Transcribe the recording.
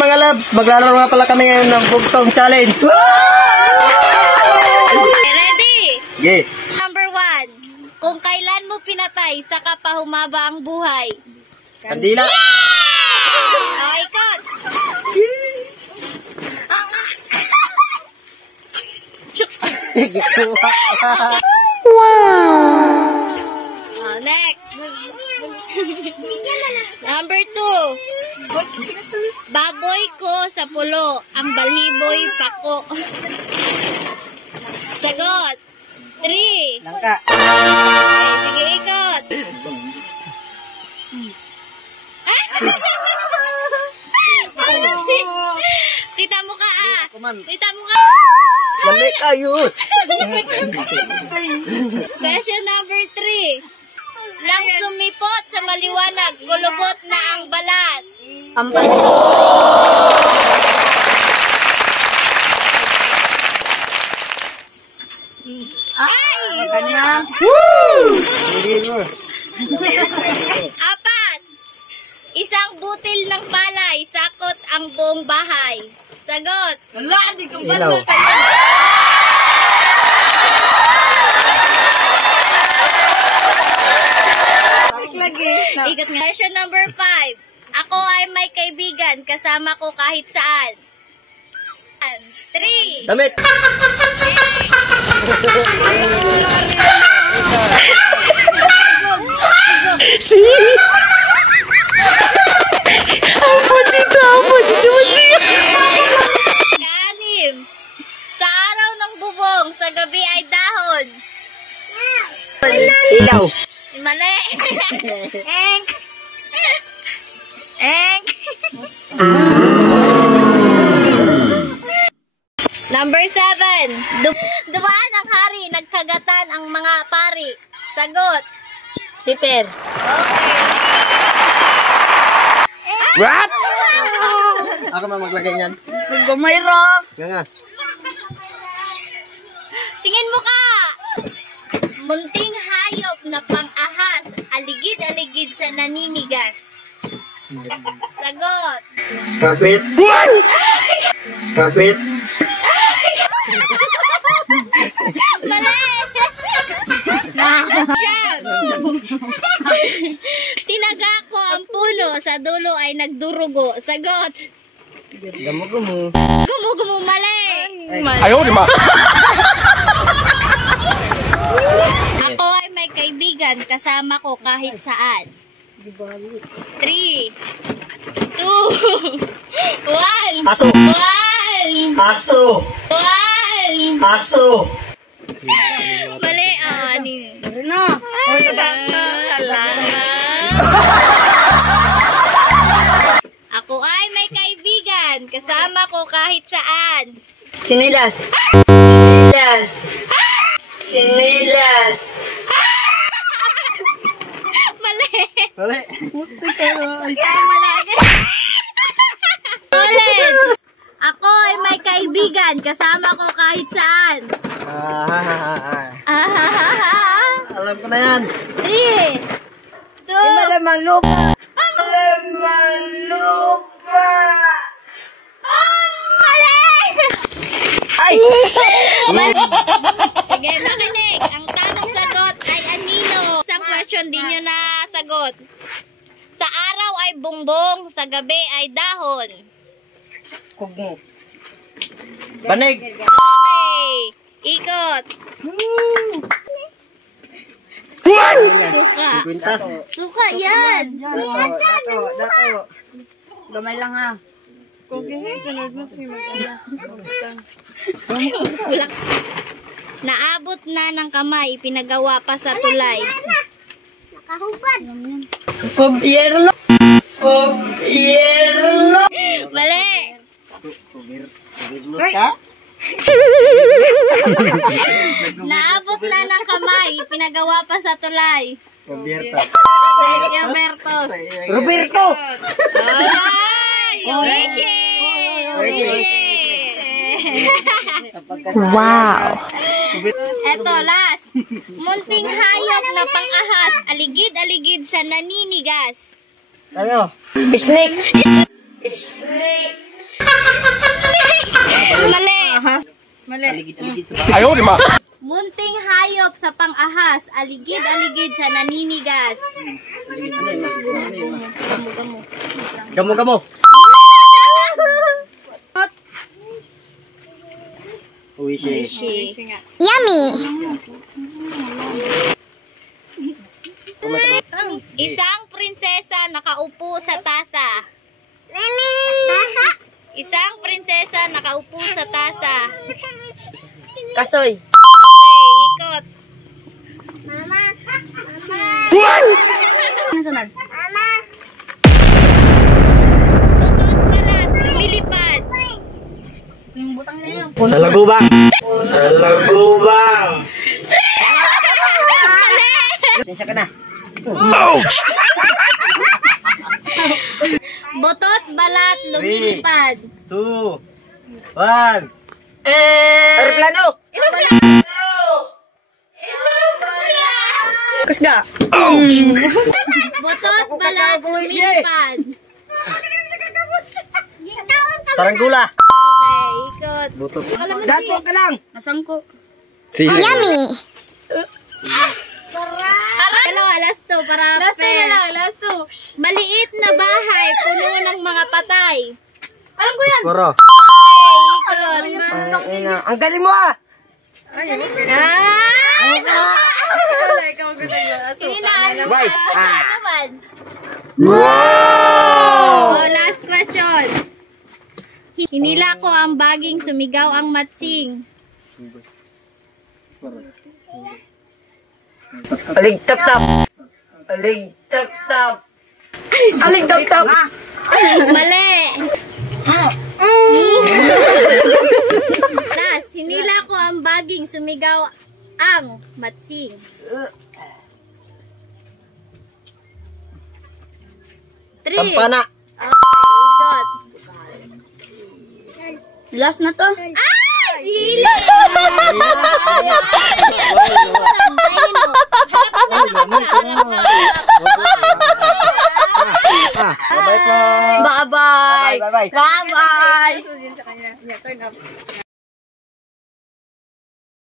Mga loves, maglalaro nga pala kami ngayon ng Bugtong Challenge. Ready? Yeah. Number 1. Kung kailan mo pinatay, saka pa humaba ang buhay. Kandila. Oh, ikot. Wow! Oh, next. Number 2. Baboy ko sa pulo, ang balhiboy pako. Sagot. 3. Langka. Okay, sige, ikot. Kita mo ka, ah. Kita mo ka. Lamay kayo. Question number 3. Lang sumipot sa maliwanag, gulubot na ang balat. Apat. Isang butil ng palay, sakot ang buong bahay. Sagot. Wala, di ko ba Ilaw. Ikot nga. Question number 5. Ako ay may kaibigan, kasama ko kahit saan. 3. Damit. Kanim. Sa araw ng bubong, sa gabi ay dahon. Ilaw. Mali. Enk. Enk. Number 7. Dumaan ang hari, nagkagatan ang mga pari. Sagot. Siper. Okay. What? Ako na maglagay niyan. Gumayro. Nga. Tingin mo ka. Munting hayop na pang-ahas, aligid-aligid sa naninigas. Sagot. Kapit. Kapit. Mali! Siyam. Tinaga ko ang puno, sa dulo ay nagdurugo. Sagot. Gamu-gumu. Gumugumo, mali! Ayaw, di ba? Ako ay may kaibigan, kasama ko kahit saan. 3, 2, 1. Aso. 1. Aso. 1. Aso. Mali, ani. No. Ako ay may kaibigan, kasama ko kahit saan. Sinilas. Sinilas. Sinilas. Mali. Mali. Ulit. Ako ay may kaibigan, kasama ko kahit saan. Alam ko na yan. 3, 2, Malamang lupa. Malamang lupa. mali! Ay! Sige, makinig. Ang tamang sagot ay anino. Isang question din nyo na sagot. Sa araw ay bongbong, sa gabi ay dahon. Kugo. Banig. Okay. Ikot. Suka. Kwinta. Suka yan. Dato. Gamay lang ha. Ulak. Naabot na ng kamay, pinagawa pa sa tulay. Nakahubad. Gobyerno. Gobyerno. Mali. Ka? Naabot na ng kamay, pinagawa pa sa tulay. Roberta. Robertos. Roberto. Ay! Orishi! Orishi! Wow. Eto, last. Munting hayop na pang-ahas, aligid-aligid sa naninigas. Ano? Snake. Snake. Mali. Mali. Aligid-aligid sa bahay. Munting hayop sa pang-ahas, aligid-aligid sa naninigas. Gamo. Gamo. Uwishi. Yummy! Isang prinsesa nakaupo sa tasa. Isang prinsesa nakaupo sa tasa. Kasoy. Okay, ikot. Ano sunod? Tutot kalat, lumilipad. Yung butang na yun. Sa lagubang. Sa lagubang. Sensya ka na. Botot balat, lumilipad. 2, 1. Aeroplano. Kusga. Botot balat, lumilipad. Saranggula. Okay, ikot. Butot. Dato ka lang. Nasaan ko? Yummy! Dalawa, last two, para fair. last two. Maliit na bahay, puno ng mga patay. Alam ko yan. Puro. Okay, ikot. Ang galing mo ah! Hininaan mo Bye. naman. Wow! Oh, last question. Hinila ko ang baging, sumigaw ang matsing. Alig tap-tap. Alig tap-tap. Alig tap-tap. Mali! Last, hinila ko ang baging, sumigaw ang matsing. Three. Kampana. Okay, ikot. Last na to. Ah! Sili! Bye-bye po. Bye-bye. Bye-bye. Bye-bye.